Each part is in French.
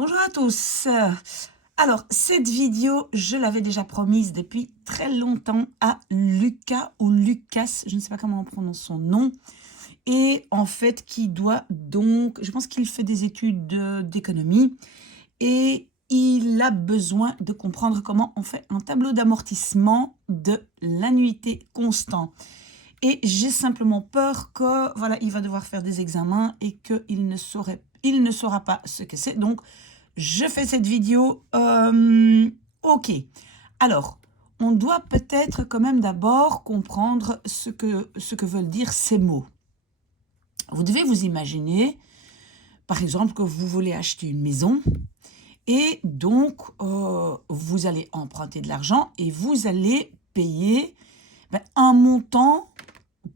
Bonjour à tous. Alors, cette vidéo, je l'avais déjà promise depuis très longtemps à Lucas ou Lucas, je ne sais pas comment on prononce son nom, et en fait, qui doit donc, je pense qu'il fait des études d'économie, et il a besoin de comprendre comment on fait un tableau d'amortissement de l'annuité constant. Et j'ai simplement peur que, voilà, il va devoir faire des examens et qu'il ne saura pas ce que c'est. Donc, je fais cette vidéo. Ok. Alors, on doit peut-être quand même d'abord comprendre ce que veulent dire ces mots. Vous devez vous imaginer, par exemple, que vous voulez acheter une maison et donc vous allez emprunter de l'argent et vous allez payer un montant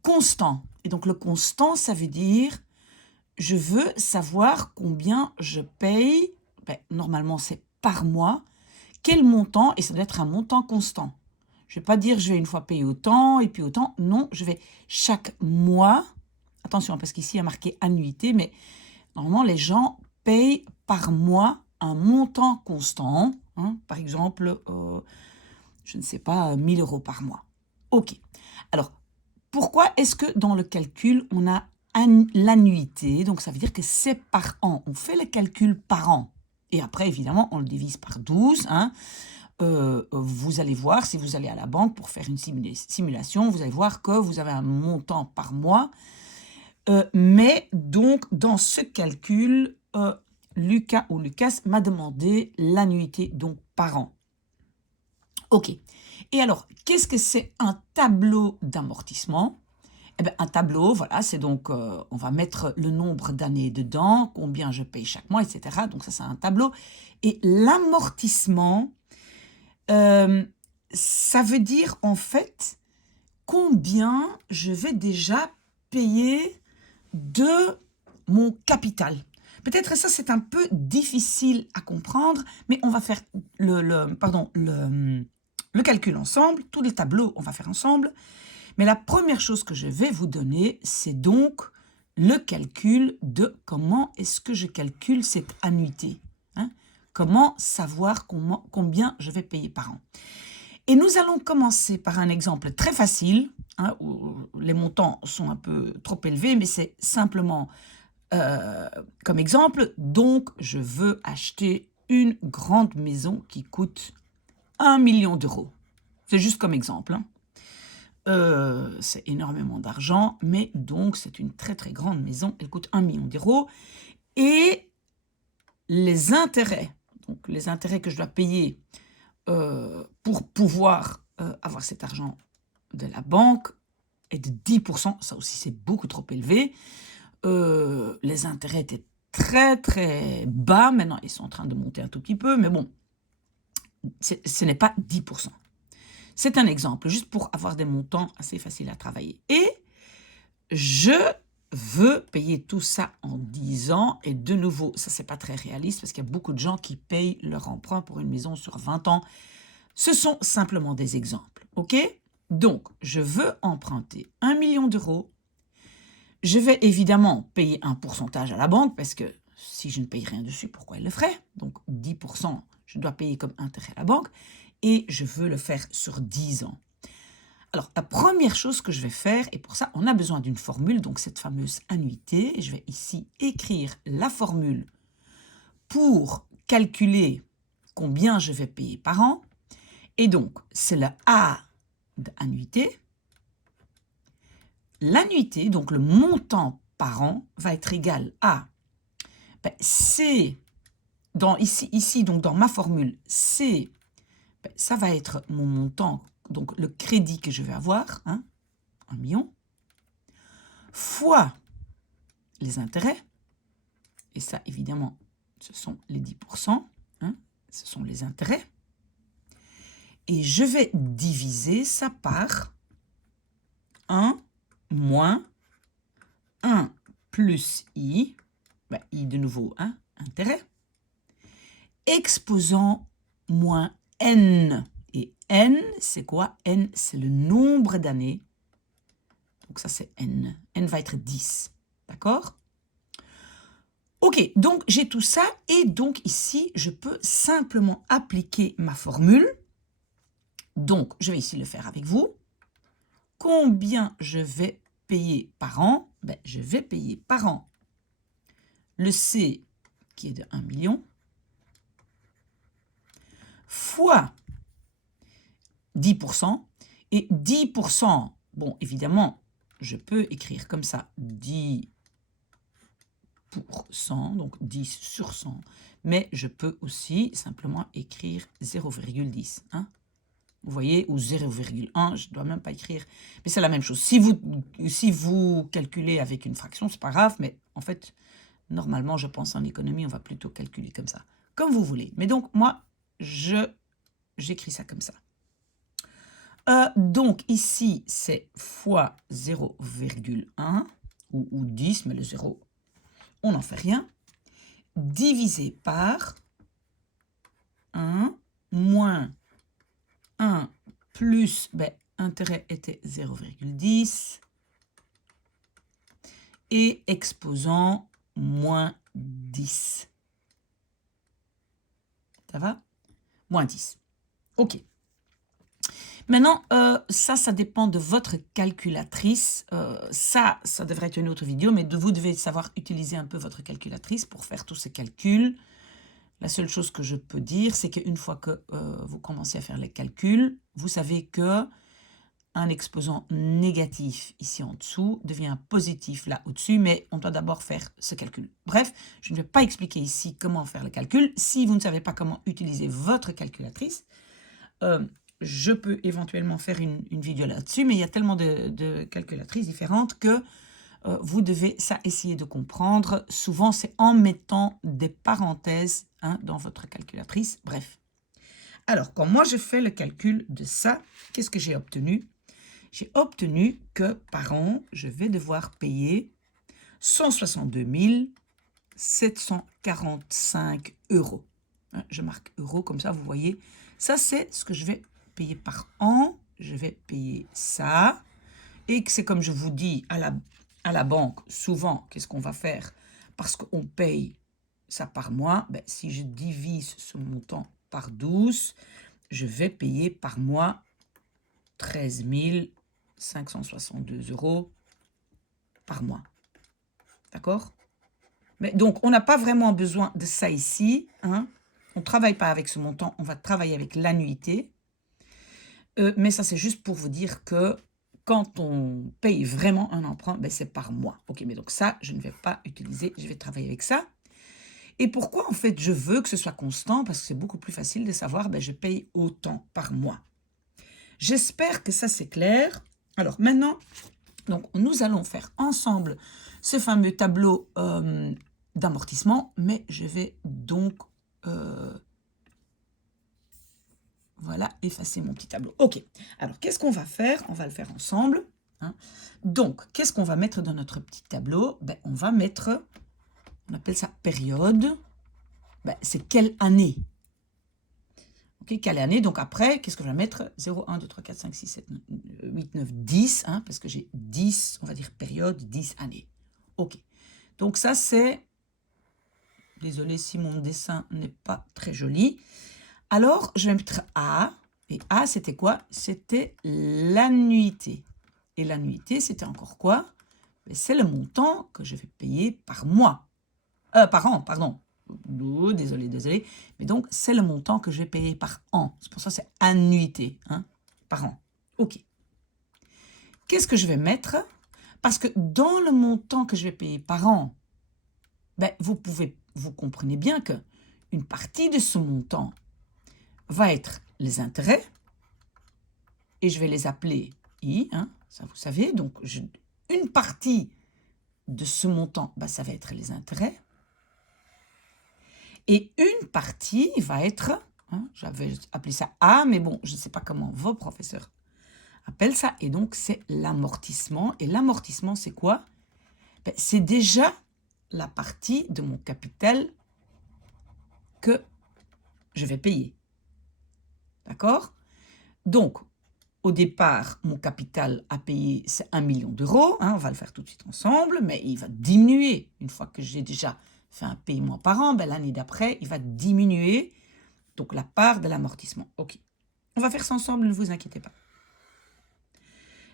constant. Et donc, le constant, ça veut dire, je veux savoir combien je paye. Normalement, c'est par mois. Quel montant? Et ça doit être un montant constant. Je ne vais pas dire, je vais une fois payer autant et puis autant. Non, je vais chaque mois. Attention, parce qu'ici, il y a marqué annuité, mais normalement, les gens payent par mois un montant constant. Par exemple, je ne sais pas, 1000 € par mois. OK. Alors, pourquoi est-ce que dans le calcul, on a l'annuité? Donc, ça veut dire que c'est par an. On fait le calcul par an. Et après, évidemment, on le divise par 12. Vous allez voir, si vous allez à la banque pour faire une simulation, vous allez voir que vous avez un montant par mois. Mais donc, dans ce calcul, Lucas ou Lucas m'a demandé l'annuité, donc par an. OK. Et alors, qu'est-ce que c'est un tableau d'amortissement? Eh bien, un tableau, voilà, c'est donc, on va mettre le nombre d'années dedans, combien je paye chaque mois, etc. Donc ça, c'est un tableau. Et l'amortissement, ça veut dire en fait combien je vais déjà payer de mon capital. Peut-être ça, c'est un peu difficile à comprendre, mais on va faire le calcul ensemble. Tous les tableaux, on va faire ensemble. Mais la première chose que je vais vous donner, c'est donc le calcul de comment est-ce que je calcule cette annuité. Comment savoir combien je vais payer par an. Et nous allons commencer par un exemple très facile, où les montants sont un peu trop élevés, mais c'est simplement comme exemple. Donc, je veux acheter une grande maison qui coûte 1 million d'euros. C'est juste comme exemple. C'est énormément d'argent, mais donc c'est une très très grande maison. Elle coûte 1 million d'euros. Et les intérêts, donc les intérêts que je dois payer pour pouvoir avoir cet argent de la banque est de 10%. Ça aussi, c'est beaucoup trop élevé. Les intérêts étaient très très bas. Maintenant, ils sont en train de monter un tout petit peu, mais bon, ce n'est pas 10%. C'est un exemple, juste pour avoir des montants assez faciles à travailler. Et je veux payer tout ça en 10 ans. Et de nouveau, ça, c'est pas très réaliste parce qu'il y a beaucoup de gens qui payent leur emprunt pour une maison sur 20 ans. Ce sont simplement des exemples, ok? Donc, je veux emprunter 1 million d'euros. Je vais évidemment payer un pourcentage à la banque parce que si je ne paye rien dessus, pourquoi elle le ferait? Donc, 10%, je dois payer comme intérêt à la banque. Et je veux le faire sur 10 ans. Alors, la première chose que je vais faire, et pour ça, on a besoin d'une formule, donc cette fameuse annuité. Je vais ici écrire la formule pour calculer combien je vais payer par an. Et donc, c'est le A d'annuité. L'annuité, donc le montant par an, va être égal à C, ici, donc dans ma formule, C, ça va être mon montant, donc le crédit que je vais avoir, 1 million, fois les intérêts, et ça, évidemment, ce sont les 10%, ce sont les intérêts, et je vais diviser ça par 1 moins 1 plus I, I de nouveau, intérêt, exposant moins N. Et N, c'est quoi? N, c'est le nombre d'années. Donc ça, c'est N. N va être 10. D'accord? Ok. Ok, donc j'ai tout ça et donc ici, je peux simplement appliquer ma formule. Donc, je vais ici le faire avec vous. Combien je vais payer par an? Ben, je vais payer par an le C qui est de 1 million fois 10%. Et 10%, bon, évidemment, je peux écrire comme ça 10%, donc 10 sur 100. Mais je peux aussi simplement écrire 0,10. Hein? Vous voyez, ou 0,1, je ne dois même pas écrire. Mais c'est la même chose. Si vous calculez avec une fraction, c'est pas grave, mais en fait, normalement, je pense en économie, on va plutôt calculer comme ça. Comme vous voulez. Mais donc, moi, j'écris ça comme ça. Donc, ici, c'est fois 0,1 ou 10, mais le 0, on n'en fait rien. Divisé par 1 moins 1 plus, ben, intérêt était 0,10 et exposant moins 10. Ça va? Moins 10. OK. Maintenant, ça dépend de votre calculatrice. Ça devrait être une autre vidéo, mais vous devez savoir utiliser un peu votre calculatrice pour faire tous ces calculs. La seule chose que je peux dire, c'est qu'une fois que vous commencez à faire les calculs, vous savez que un exposant négatif ici en dessous devient positif là au-dessus, mais on doit d'abord faire ce calcul. Bref, je ne vais pas expliquer ici comment faire le calcul. Si vous ne savez pas comment utiliser votre calculatrice, je peux éventuellement faire une vidéo là-dessus, mais il y a tellement de calculatrices différentes que vous devez essayer de comprendre. Souvent, c'est en mettant des parenthèses dans votre calculatrice. Bref. Alors, quand moi, je fais le calcul de ça, qu'est-ce que j'ai obtenu? J'ai obtenu que par an, je vais devoir payer 162 745 euros. Je marque euros comme ça, vous voyez. Ça, c'est ce que je vais payer par an. Je vais payer ça. Et que c'est comme je vous dis à la banque, souvent, qu'est-ce qu'on va faire? Parce qu'on paye ça par mois. Ben, si je divise ce montant par 12, je vais payer par mois 13 562 euros par mois. D'accord? Mais donc, on n'a pas vraiment besoin de ça ici. Hein? On ne travaille pas avec ce montant, on va travailler avec l'annuité. Mais ça, c'est juste pour vous dire que quand on paye vraiment un emprunt, ben, c'est par mois. Ok, mais donc ça, je ne vais pas utiliser, je vais travailler avec ça. Et pourquoi, en fait, je veux que ce soit constant? Parce que c'est beaucoup plus facile de savoir, ben, je paye autant par mois. J'espère que ça, c'est clair. Alors, maintenant, donc, nous allons faire ensemble ce fameux tableau d'amortissement, mais je vais donc voilà, effacer mon petit tableau. OK, alors qu'est-ce qu'on va faire? On va le faire ensemble. Hein. Donc, qu'est-ce qu'on va mettre dans notre petit tableau? Ben, on va mettre, on appelle ça période. Ben, c'est quelle année? OK, quelle année? Donc après, qu'est-ce que je vais mettre? 0, 1, 2, 3, 4, 5, 6, 7, 8, 9, 10, hein, parce que j'ai 10, on va dire période, 10 années. OK, donc ça c'est, désolé si mon dessin n'est pas très joli. Alors, je vais mettre A, et A, c'était quoi? C'était l'annuité. Et l'annuité, c'était encore quoi? C'est le montant que je vais payer par mois. Par an, pardon. Oh, désolé. Mais donc, c'est le montant que je vais payer par an. C'est pour ça que c'est annuité, hein, par an. OK. Qu'est-ce que je vais mettre? Parce que dans le montant que je vais payer par an, ben, vous comprenez bien que une partie de ce montant va être les intérêts, et je vais les appeler I, hein, ça vous savez, donc une partie de ce montant, bah, ça va être les intérêts, et une partie va être, hein, j'avais appelé ça A, mais bon, je ne sais pas comment vos professeurs appellent ça, et donc c'est l'amortissement, et l'amortissement c'est quoi? Ben, c'est déjà la partie de mon capital que je vais payer. D'accord? Donc, au départ, mon capital à payer, c'est 1 million d'euros. Hein, on va le faire tout de suite ensemble, mais il va diminuer. Une fois que j'ai déjà fait un paiement par an, ben, l'année d'après, il va diminuer. Donc, la part de l'amortissement. OK. On va faire ça ensemble, ne vous inquiétez pas.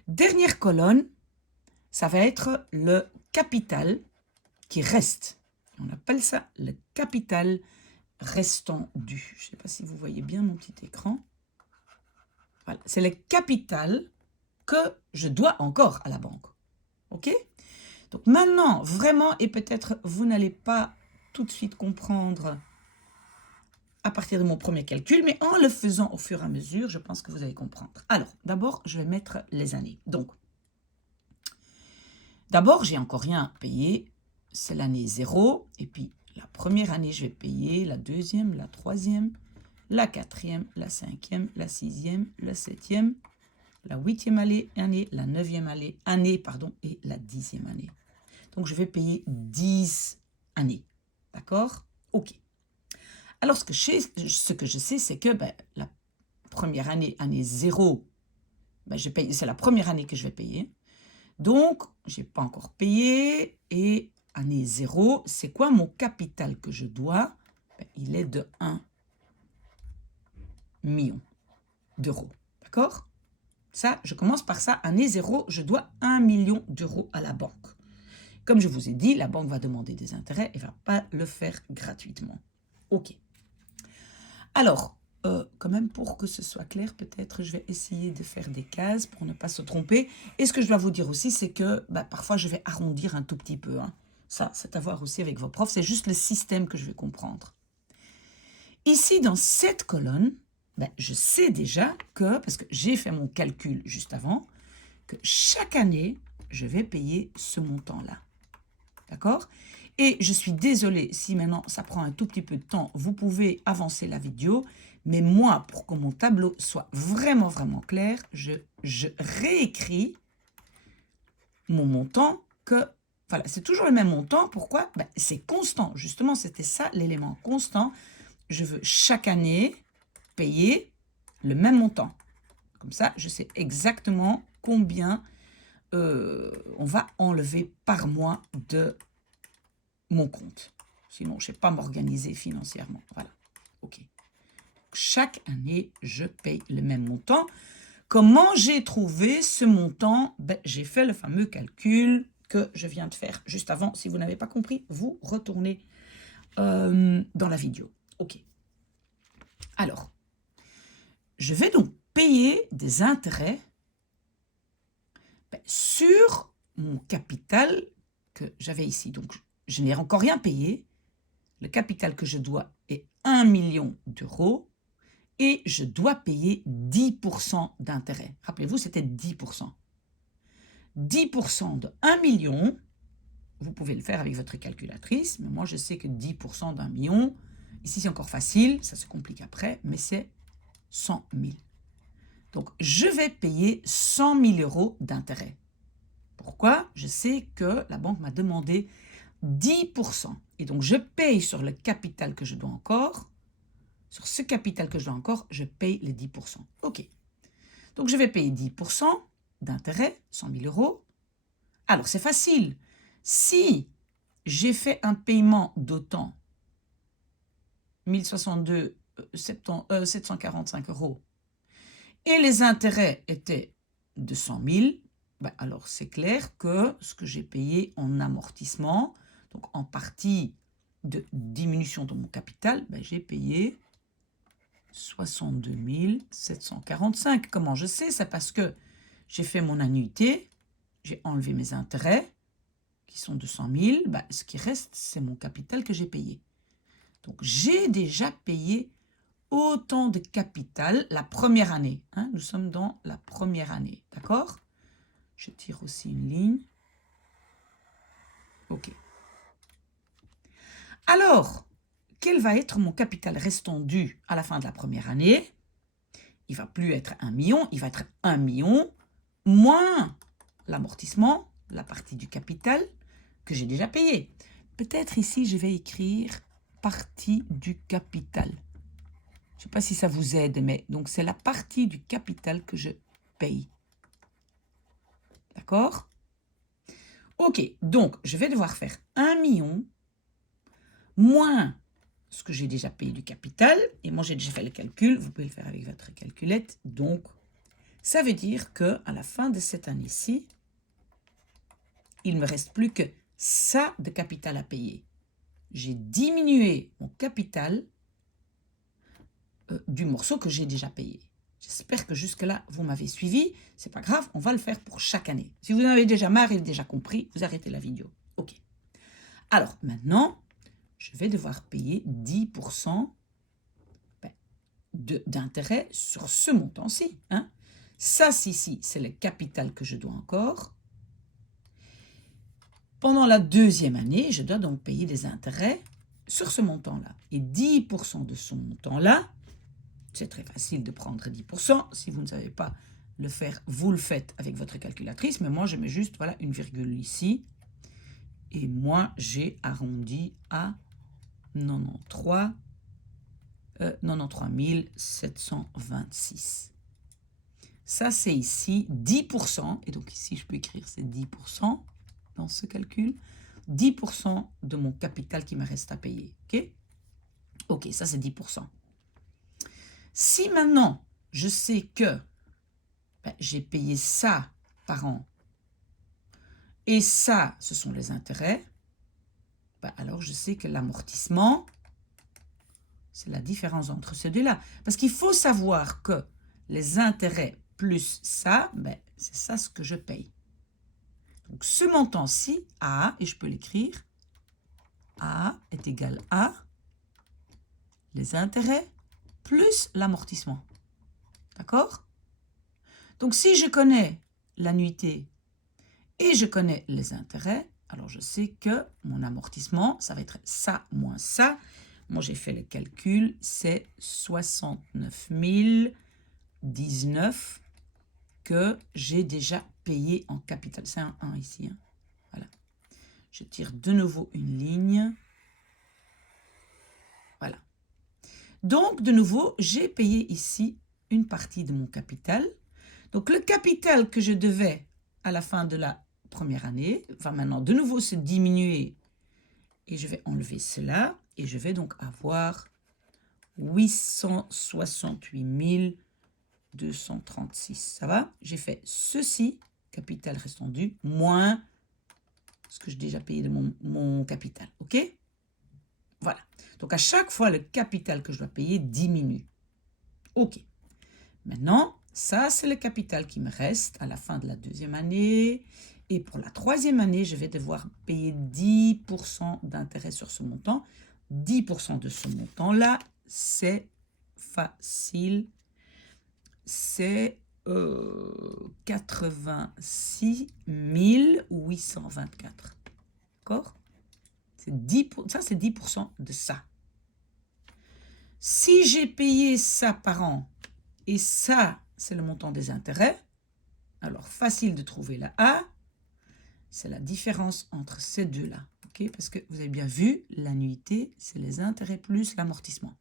Dernière colonne, ça va être le capital qui reste. On appelle ça le capital restant dû. Je ne sais pas si vous voyez bien mon petit écran. Voilà. C'est le capital que je dois encore à la banque. OK? Donc maintenant, vraiment, et peut-être vous n'allez pas tout de suite comprendre à partir de mon premier calcul, mais en le faisant au fur et à mesure, je pense que vous allez comprendre. Alors, d'abord, je vais mettre les années. Donc, d'abord, j'ai encore rien payé, c'est l'année 0, et puis la première année, je vais payer la deuxième, la troisième, la quatrième, la cinquième, la sixième, la septième, la huitième année, la neuvième année, et la 10e année. Donc, je vais payer 10 années. D'accord? OK. Alors, ce que je sais, c'est que la première année, année 0, c'est la première année que je vais payer. Donc, je n'ai pas encore payé. Et année 0, c'est quoi mon capital que je dois? Il est de 1 million d'euros. D'accord? Ça, je commence par ça. Année 0, je dois 1 million d'euros à la banque. Comme je vous ai dit, la banque va demander des intérêts et ne va pas le faire gratuitement. OK. Alors, quand même, pour que ce soit clair, peut-être je vais essayer de faire des cases pour ne pas se tromper. Et ce que je dois vous dire aussi, c'est que parfois, je vais arrondir un tout petit peu. Hein. Ça, c'est à voir aussi avec vos profs. C'est juste le système que je vais comprendre. Ici, dans cette colonne, je sais déjà que, parce que j'ai fait mon calcul juste avant, que chaque année, je vais payer ce montant-là. D'accord? Et je suis désolée si maintenant ça prend un tout petit peu de temps, vous pouvez avancer la vidéo, mais moi, pour que mon tableau soit vraiment, vraiment clair, je réécris mon montant que, voilà, c'est toujours le même montant. Pourquoi? C'est constant. Justement, c'était ça l'élément constant. Je veux chaque année payer le même montant. Comme ça, je sais exactement combien on va enlever par mois de mon compte. Sinon, je ne sais pas m'organiser financièrement. Voilà. OK. Chaque année, je paye le même montant. Comment j'ai trouvé ce montant? J'ai fait le fameux calcul que je viens de faire juste avant. Si vous n'avez pas compris, vous retournez dans la vidéo. OK. Alors, je vais donc payer des intérêts sur mon capital que j'avais ici. Donc, je n'ai encore rien payé. Le capital que je dois est 1 million d'euros et je dois payer 10% d'intérêt. Rappelez-vous, c'était 10%. 10% de 1 million, vous pouvez le faire avec votre calculatrice, mais moi je sais que 10% d'1 million, ici c'est encore facile, ça se complique après, mais c'est 100 000. Donc je vais payer 100 000 euros d'intérêt. Pourquoi? Je sais que la banque m'a demandé 10%. Et donc, je paye sur le capital que je dois encore. Sur ce capital que je dois encore, je paye les 10%. OK. Donc, je vais payer 10% d'intérêt, 100 000 euros. Alors, c'est facile. Si j'ai fait un paiement d'autant, 1062, 745 euros, et les intérêts étaient de 100 000, alors c'est clair que ce que j'ai payé en amortissement, donc en partie de diminution de mon capital, j'ai payé 62 745. Comment je sais? C'est parce que j'ai fait mon annuité, j'ai enlevé mes intérêts, qui sont de 100 000, ce qui reste, c'est mon capital que j'ai payé. Donc j'ai déjà payé autant de capital la première année. Hein, nous sommes dans la première année, d'accord? Je tire aussi une ligne. OK. Alors, quel va être mon capital restant dû à la fin de la première année? Il ne va plus être 1 million, il va être 1 million moins l'amortissement, la partie du capital que j'ai déjà payé. Peut-être ici, je vais écrire partie du capital. Je ne sais pas si ça vous aide, mais donc c'est la partie du capital que je paye. D'accord? Ok, donc je vais devoir faire 1 million moins ce que j'ai déjà payé du capital. Et moi, j'ai déjà fait le calcul. Vous pouvez le faire avec votre calculette. Donc, ça veut dire qu'à la fin de cette année-ci, il ne me reste plus que ça de capital à payer. J'ai diminué mon capital du morceau que j'ai déjà payé. J'espère que jusque-là, vous m'avez suivi. C'est pas grave, on va le faire pour chaque année. Si vous en avez déjà marre et déjà compris, vous arrêtez la vidéo. OK. Alors, maintenant, je vais devoir payer 10% d'intérêt sur ce montant-ci. Hein. Ça, c'est le capital que je dois encore. Pendant la deuxième année, je dois donc payer des intérêts sur ce montant-là. Et 10% de ce montant-là, c'est très facile de prendre 10%. Si vous ne savez pas le faire, vous le faites avec votre calculatrice. Mais moi, je mets juste voilà, une virgule ici. Et moi, j'ai arrondi à 93 726. Ça, c'est ici 10%. Et donc ici, je peux écrire c'est 10% dans ce calcul. 10% de mon capital qui me reste à payer. OK? OK, ça, c'est 10%. Si maintenant, je sais que j'ai payé ça par an et ça, ce sont les intérêts, alors je sais que l'amortissement, c'est la différence entre ces deux-là. Parce qu'il faut savoir que les intérêts plus ça, c'est ça ce que je paye. Donc ce montant-ci, A, et je peux l'écrire, A est égal à les intérêts plus l'amortissement. D'accord? Donc si je connais l'annuité et je connais les intérêts, alors je sais que mon amortissement, ça va être ça moins ça. Moi, j'ai fait le calcul, c'est 69 019 que j'ai déjà payé en capital. C'est un 1 ici. Hein. Voilà. Je tire de nouveau une ligne. Voilà. Donc, de nouveau, j'ai payé ici une partie de mon capital. Donc, le capital que je devais à la fin de la première année va maintenant de nouveau se diminuer. Et je vais enlever cela. Et je vais donc avoir 868 236. Ça va? J'ai fait ceci, capital restant dû, moins ce que j'ai déjà payé de mon capital. OK? Voilà. Donc, à chaque fois, le capital que je dois payer diminue. OK. Maintenant, ça, c'est le capital qui me reste à la fin de la deuxième année. Et pour la troisième année, je vais devoir payer 10% d'intérêt sur ce montant. 10% de ce montant-là, c'est facile. C'est 86 824. D'accord? Ça, c'est 10% de ça. Si j'ai payé ça par an, et ça, c'est le montant des intérêts, alors facile de trouver la A, c'est la différence entre ces deux-là. Okay? Parce que vous avez bien vu, l'annuité, c'est les intérêts plus l'amortissement.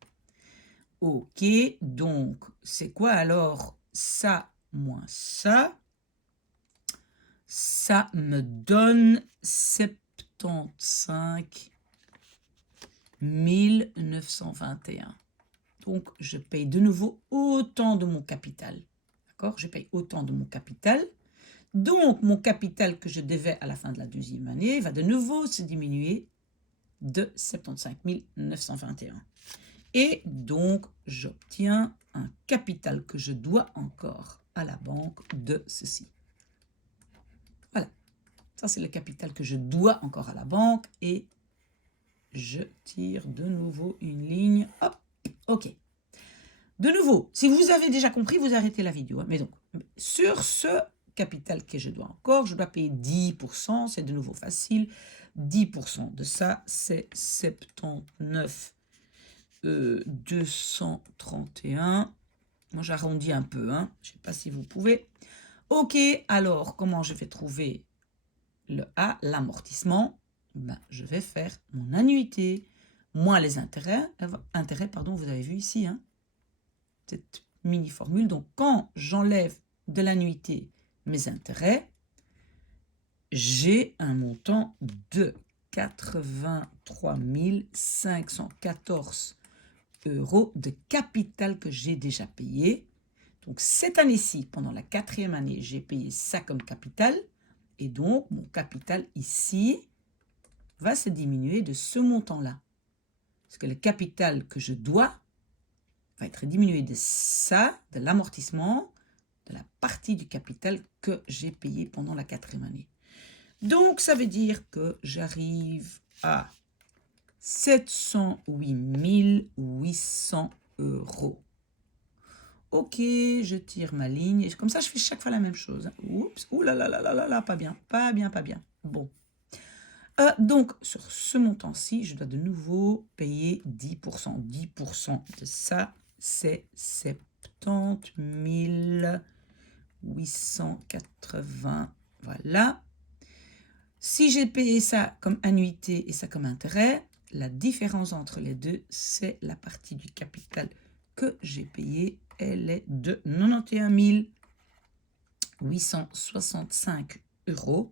OK, donc c'est quoi alors ça moins ça? Ça me donne 75 921. Donc, je paye de nouveau autant de mon capital. D'accord? Je paye autant de mon capital. Donc, mon capital que je devais à la fin de la deuxième année va de nouveau se diminuer de 75 921. Et donc, j'obtiens un capital que je dois encore à la banque de ceci. Voilà. Ça, c'est le capital que je dois encore à la banque. Et je tire de nouveau une ligne. Hop, OK. De nouveau, si vous avez déjà compris, vous arrêtez la vidéo. Hein. Mais donc, sur ce capital que je dois encore, je dois payer 10%. C'est de nouveau facile. 10% de ça, c'est 79 231. Moi, j'arrondis un peu. Hein. Je ne sais pas si vous pouvez. OK, alors, comment je vais trouver le A, l'amortissement? Je vais faire mon annuité moins les intérêts. Intérêts, pardon, vous avez vu ici, hein, cette mini-formule. Donc, quand j'enlève de l'annuité mes intérêts, j'ai un montant de 83 514 € de capital que j'ai déjà payé. Donc cette année-ci, pendant la 4e année, j'ai payé ça comme capital. Et donc mon capital ici va se diminuer de ce montant-là. Parce que le capital que je dois va être diminué de ça, de l'amortissement, de la partie du capital que j'ai payé pendant la 4e année. Donc, ça veut dire que j'arrive à 708 800 €. Ok, je tire ma ligne. Et comme ça, je fais chaque fois la même chose. Oups, ouh là là là là là là, pas bien, pas bien, pas bien. Bon. Donc, sur ce montant-ci, je dois de nouveau payer 10%. 10% de ça, c'est 70 880. Voilà. Si j'ai payé ça comme annuité et ça comme intérêt, la différence entre les deux, c'est la partie du capital que j'ai payé. Elle est de 91 865 €.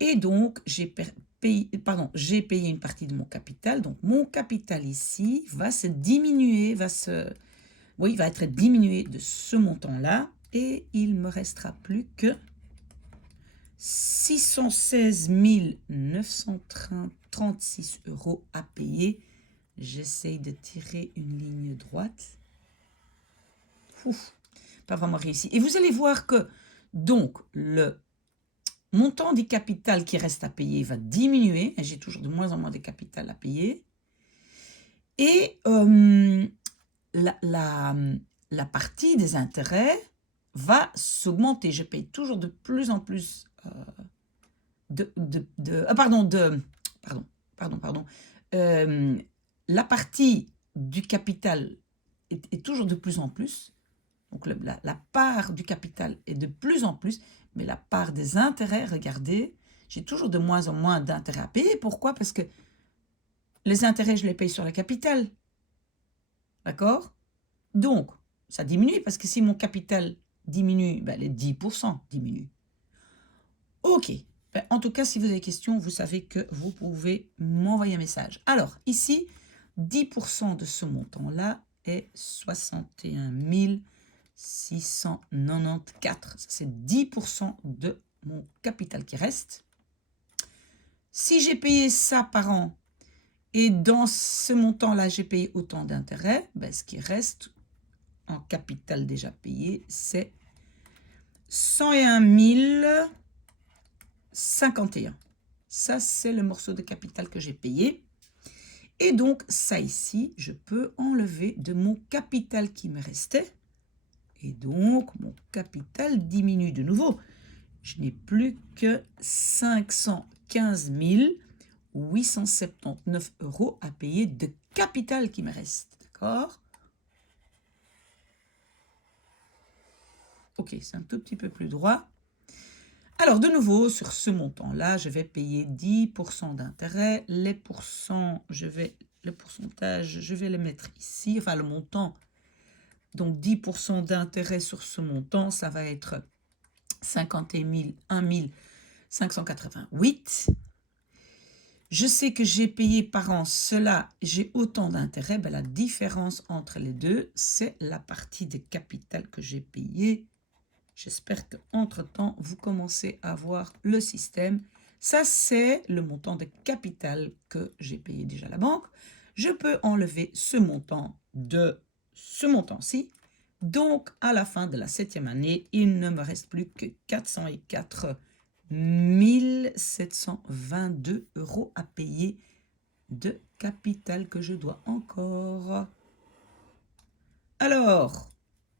Et donc, j'ai payé une partie de mon capital. Donc, mon capital ici va se diminuer, va être diminué de ce montant-là. Et il me restera plus que 616 936 € à payer. J'essaye de tirer une ligne droite. Ouf, pas vraiment réussi. Et vous allez voir que, donc, le montant du capital qui reste à payer va diminuer. J'ai toujours de moins en moins de capital à payer. Et la partie des intérêts va s'augmenter. Je paye toujours de plus en plus la partie du capital est toujours de plus en plus. Donc la part du capital est de plus en plus, mais la part des intérêts, regardez, j'ai toujours de moins en moins d'intérêts à payer. Pourquoi? Parce que les intérêts, je les paye sur le capital. D'accord? Donc, ça diminue parce que si mon capital diminue, les 10% diminuent. Ok. En tout cas, si vous avez des questions, vous savez que vous pouvez m'envoyer un message. Alors, ici, 10% de ce montant-là est 61 694. C'est 10% de mon capital qui reste. Si j'ai payé ça par an et dans ce montant-là, j'ai payé autant d'intérêts, ce qui reste en capital déjà payé, c'est 101 051. Ça, c'est le morceau de capital que j'ai payé. Et donc, ça ici, je peux enlever de mon capital qui me restait. Et donc, mon capital diminue de nouveau. Je n'ai plus que 515 879 € à payer de capital qui me reste. D'accord? Ok, c'est un tout petit peu plus droit. Alors, de nouveau, sur ce montant-là, je vais payer 10% d'intérêt. Le pourcentage, je vais le mettre ici, enfin le montant. Donc, 10% d'intérêt sur ce montant, ça va être 51 588. Je sais que j'ai payé par an cela, j'ai autant d'intérêt. La différence entre les deux, c'est la partie de capital que j'ai payé. J'espère qu'entre-temps, vous commencez à voir le système. Ça, c'est le montant de capital que j'ai payé déjà à la banque. Je peux enlever ce montant de ce montant-ci. Donc, à la fin de la 7e année, il ne me reste plus que 404 722 € à payer de capital que je dois encore. Alors,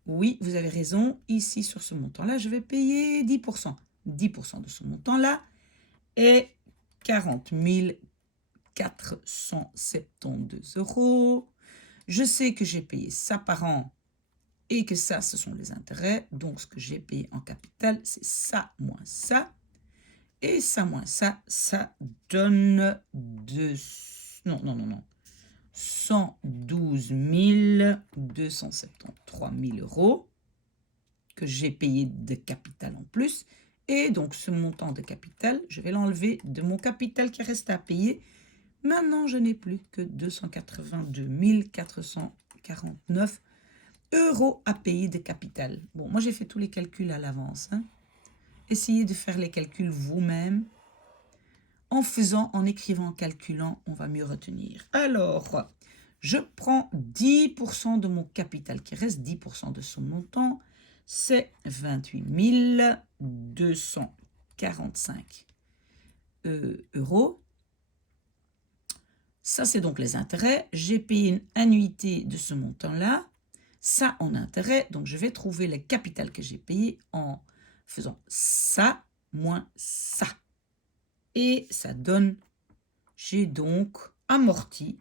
oui, vous avez raison. Ici, sur ce montant-là, je vais payer 10%. 10% de ce montant-là est 40 472 €. Je sais que j'ai payé ça par an et que ça, ce sont les intérêts. Donc, ce que j'ai payé en capital, c'est ça moins ça. Et ça moins ça, ça donne 112 273 000 €. que j'ai payé de capital en plus. Et donc, ce montant de capital, je vais l'enlever de mon capital qui reste à payer. Maintenant, je n'ai plus que 282 449 € à payer de capital. Bon, moi, j'ai fait tous les calculs à l'avance. Hein. Essayez de faire les calculs vous-même. En écrivant, en calculant, on va mieux retenir. Alors, je prends 10% de mon capital qui reste, 10% de son montant. C'est 28 245 €. Ça, c'est donc les intérêts. J'ai payé une annuité de ce montant-là. Ça en intérêt. Donc, je vais trouver le capital que j'ai payé en faisant ça moins ça. Et ça donne, j'ai donc amorti,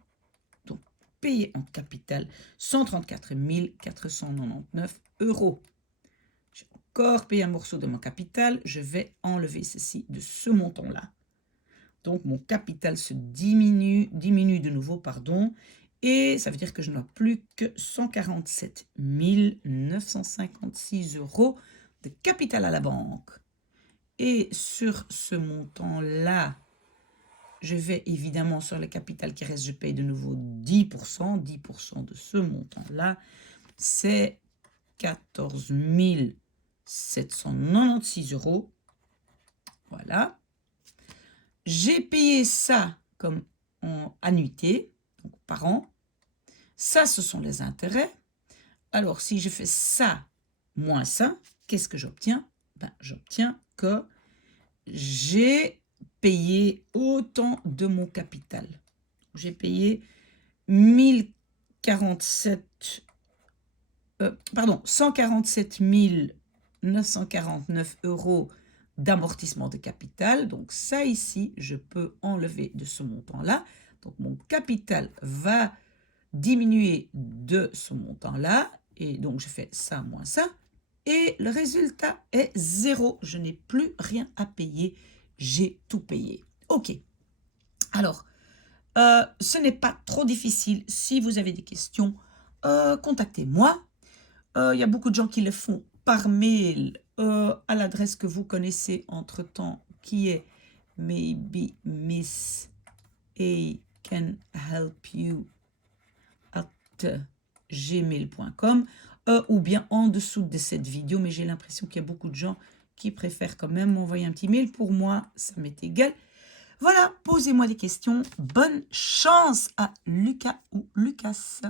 donc payé en capital, 134 499 €. J'ai encore payé un morceau de mon capital. Je vais enlever ceci de ce montant-là. Donc, mon capital se diminue de nouveau, pardon. Et ça veut dire que je n'ai plus que 147 956 € de capital à la banque. Et sur ce montant-là, je vais évidemment sur le capital qui reste, je paye de nouveau 10%. 10% de ce montant-là, c'est 14 796 €. Voilà. J'ai payé ça comme en annuité, donc par an. Ça, ce sont les intérêts. Alors, si je fais ça moins ça, qu'est-ce que j'obtiens? Ben, j'obtiens que j'ai payé autant de mon capital. J'ai payé 147 949 € d'amortissement de capital. Donc ça ici, je peux enlever de ce montant-là. Donc mon capital va diminuer de ce montant-là. Et donc je fais ça moins ça. Et le résultat est 0. Je n'ai plus rien à payer. J'ai tout payé. OK. Alors, ce n'est pas trop difficile. Si vous avez des questions, contactez-moi. Il y a beaucoup de gens qui le font par mail à l'adresse que vous connaissez entre-temps, qui est maybe miss a can help you at gmail.com ou bien en dessous de cette vidéo, mais j'ai l'impression qu'il y a beaucoup de gens qui préfèrent quand même m'envoyer un petit mail. Pour moi, ça m'est égal. Voilà, posez-moi des questions. Bonne chance à Lucas ou Lucas.